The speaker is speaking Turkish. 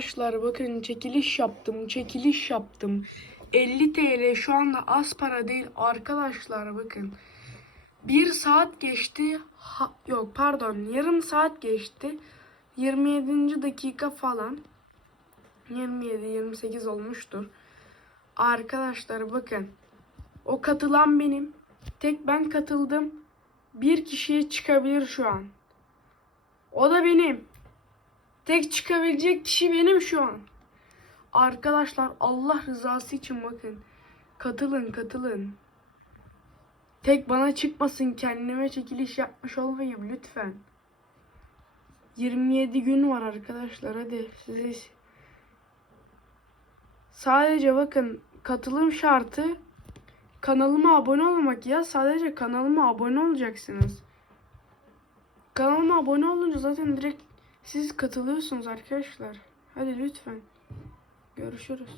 Arkadaşlar bakın çekiliş yaptım. Çekiliş yaptım. 50 TL şu anda az para değil arkadaşlar bakın. Bir saat geçti. Ha, yok pardon yarım saat geçti. 27. dakika falan. 27-28 olmuştur. Arkadaşlar bakın. O katılan benim. Tek ben katıldım. Bir kişiye çıkabilir şu an. O da benim. Tek çıkabilecek kişi benim şu an. Arkadaşlar Allah rızası için bakın. Katılın katılın. Tek bana çıkmasın kendime çekiliş yapmış olmayayım lütfen. 27 gün var arkadaşlar hadi size sadece bakın katılım şartı kanalıma abone olmak ya sadece kanalıma abone olacaksınız. Kanalıma abone olunca zaten direkt siz katılıyorsunuz arkadaşlar. Hadi lütfen. Görüşürüz.